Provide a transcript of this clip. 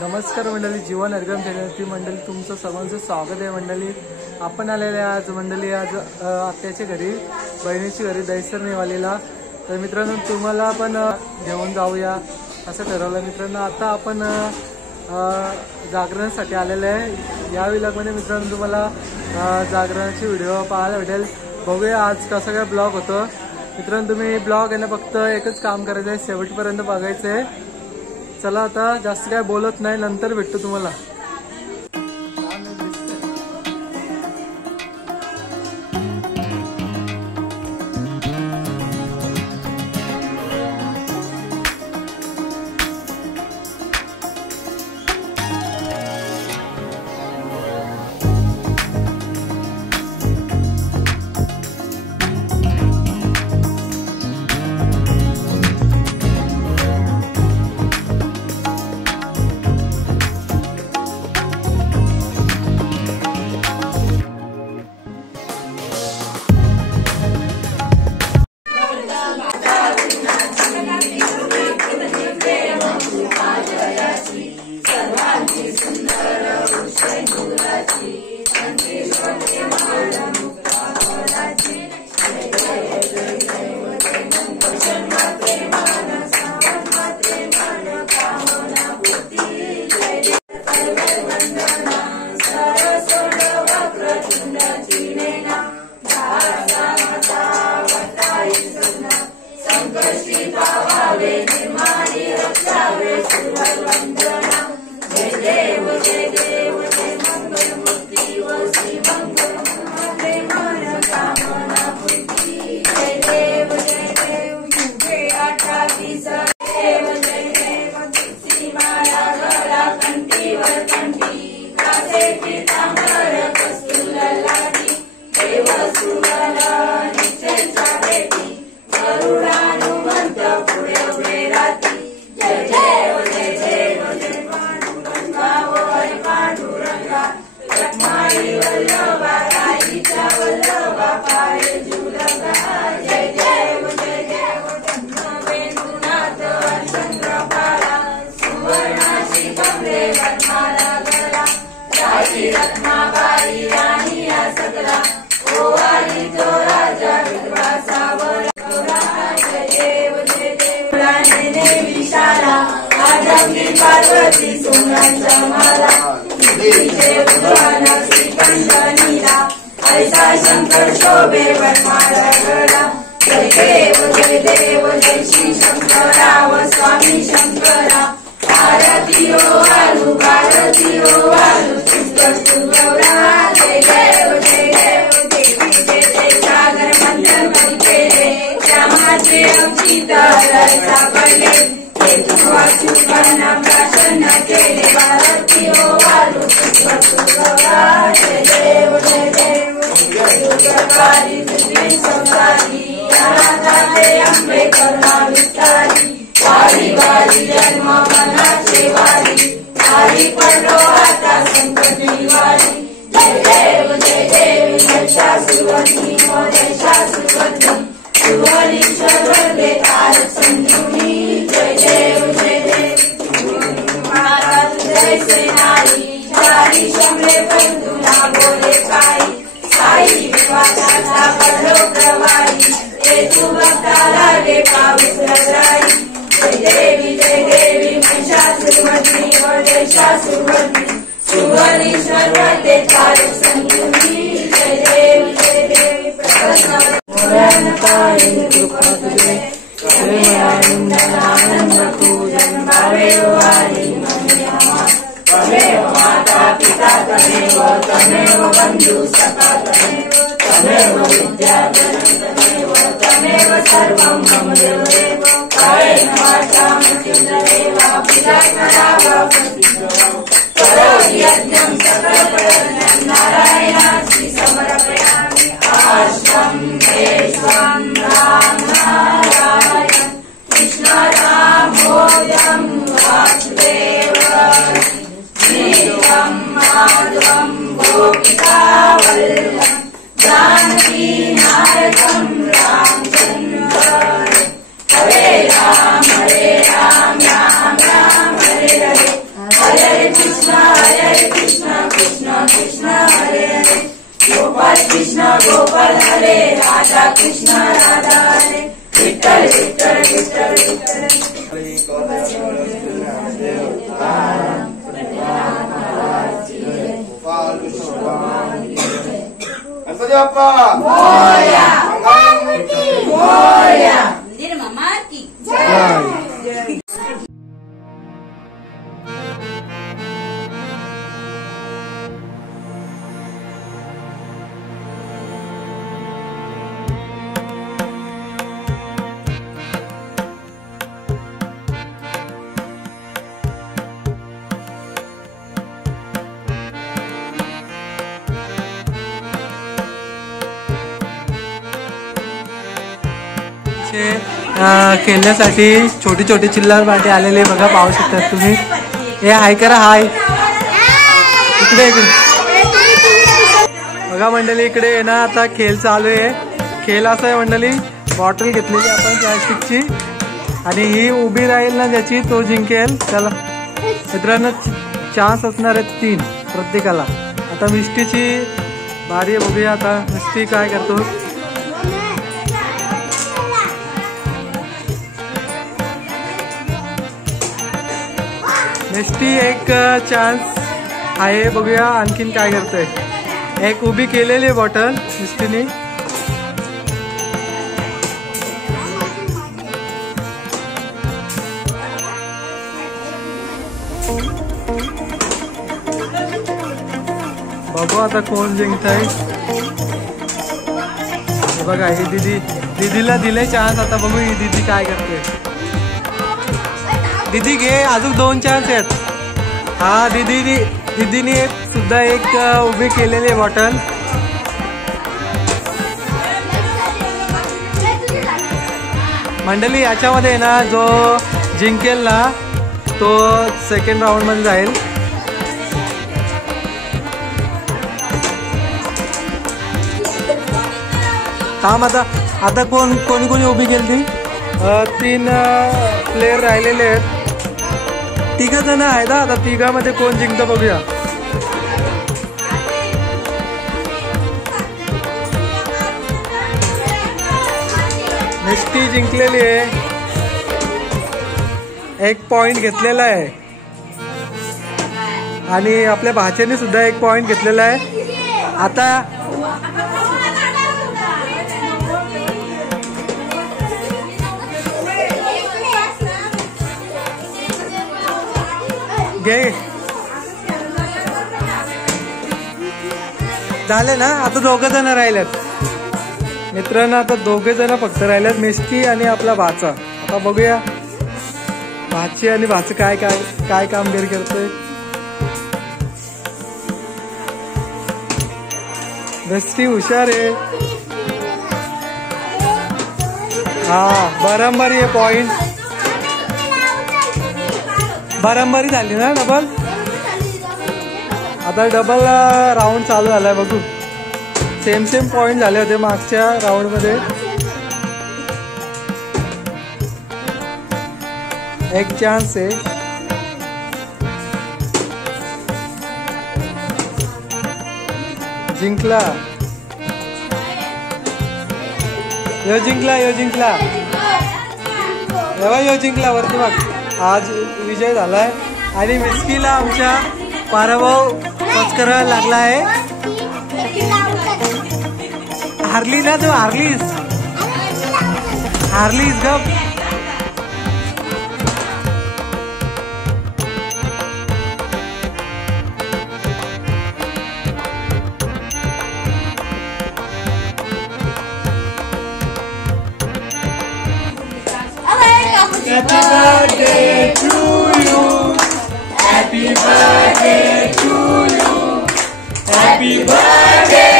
नमस्कार मंडळी, जीवन अर्गम चॅनलची मंडळी तुमचं सर्वांचं स्वागत आहे। मंडळी आपण आलेले आज मंडळी आज आत्याच्या घरी, बहिणीची घरी दैसर निवालीला। तर मित्रांनो तुम्हाला पण घेऊन जाऊया असं ठरवलं मित्रांनो। आता आपण जागरणासाठी आलेले आहे। या व्लॉगमध्ये मित्रांनो तुम्हाला जागरणाची व्हिडिओ पाहायला भेटेल। बघूया आज कसा काय ब्लॉग होतो मित्रांनो। तुम्ही ब्लॉग आहे ना फक्त एकच काम करायचं आहे, शेवटपर्यंत बघायचं आहे। चला आता जास्त काय बोलत नाही, नंतर भेटतो तुम्हाला। शंकर शोभे वरमाला गळा। जय देव जय श्री शंकराव स्वामी शंकरा। भारती हो आलू चित्तू गौरा। जय देव देवी जय जय सागर मंथन केले। श्यामाचे आमची तार सापडले, तू अचूकपणा प्रसन्न केले। भारती हो आलू चित्तू गौरा। जय देव जगकारी तुझी संसारी। अनाथाचे अंबे करुणा विस्तारी। वारी वारी जन्म मनाचे वारी। वारी पडलो आता संकट निवारी। जय देव महिषासुरवधी महिषासुरवधी। सुवलीश्वर देतार संजीवनी। जय देव महाराज जय सेनारी। चारी शंभरे पण तुला बोले काही। साई विवादाचा पडलो प्रवाही। ते तू भक्ताला रे पाऊस राई। जय देवी महिषासुरवधी महिषासुरवधी। सुवलीश्वर देतार संजीवनी। जय देवी प्रसन्न कृपा तुझे। आनंद पूजन भावे वारी तमेव माता पिता तमेव बंधु सखा तमेव विद्या तमेव सर्वं मम देव। कायेन वाचा मृत्युंजयेवा करोमि यज्ञं सकलप्रयत्नं नारायणासि समर्पयामि। आश्रम केशवं राम नारायण कृष्ण रामोऽयं वासुदेव। माधवं गोपिका वल्लभं जानकी नायकं रामचन्द्र। हरे राम राम राम हरे हरे। गणपती बाप्पा मोरया. मंगलमूर्ती मोरया. मंदिर मामा की जय. खेळण्यासाठी छोटी छोटी चिल्लर पार्टी आलेले बघा, पाहू शकतात तुम्ही. हे हाय करा, हाय. इकडे इकडे बघा मंडळी, इकडे आहे ना आता खेळ चालू आहे. खेळ असा आहे मंडळी, बॉटल घेतलेली आपण प्लॅस्टिकची आणि ही उभी राहील ना ज्याची तो जिंकेल. त्याला मित्रांनो चान्स असणार आहेत 3 प्रत्येकाला. आता मिष्टीची बारी आहे, बघूया आता मिष्टी काय करतो. मिष्टी एक चान्स आहे, बघूया आणखीन काय करतोय. एक उभी केलेली आहे बॉटल मिष्टीने. बघू आता कोण जिंकताय. बघा ही दीदीला दिले चान्स. आता बघू ही दीदी काय करते. दीदी घे, अजून 2 चान्स आहेत. हा दीदीने सुद्धा एक उभी केलेली आहे बॉटल. मंडळी याच्यामध्ये ना जो जिंकेल ना तो सेकंड राऊंड मध्ये जाईल. थांब आता कोणी उभी केली. 3 प्लेयर राहिलेले आहेत. 3 जण आहेत. आता 3मध्ये कोण जिंकतं बघूया. मिष्टी जिंकलेली आहे, 1 पॉइंट घेतलेला आहे आणि आपल्या भाच्याने सुद्धा 1 पॉइंट घेतलेला आहे. आता घे झाले ना. आता 2 जण राहिलेत मित्रांनो. आता 2 जण फक्त राहिलेत, मिष्टी आणि आपला भाचा. आता बघूया भाची आणि भाचं काय कामगिरी करतोय. मिष्टी हुशार आहे. हा बराबरी आहे, पॉइंट बराबरी झाली ना. डबल आता डबल राऊंड चालू झालाय. बघू सेम पॉइंट झाले होते मागच्या राऊंड मध्ये. एक चान्स आहे. जिंकला, यो जिंकला वरती बघ. आज विजय झालाय आणि मिस्कीला आमच्या पराभव पत्करायला लागला आहे. हारली ना तू, हारलीस गप. Happy birthday to you. Happy birthday to you. Happy birthday.